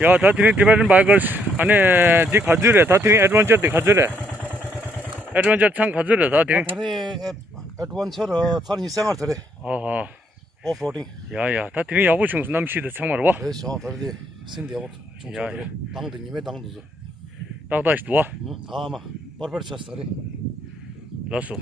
Ja, da drin die beiden Bikers ane die 가주래 다 drin adventure 때 가주래 adventure 창 가주래 다 drin 다리 애드벤처 산이 생활 다리 아하 오프로딩 야야 다 drin 야부 중수 남시도 창말 와 그래서 다리 신대 야부 중소들이 당도 님의 당도죠 딱다시 도와 아마 버버처 다리 라소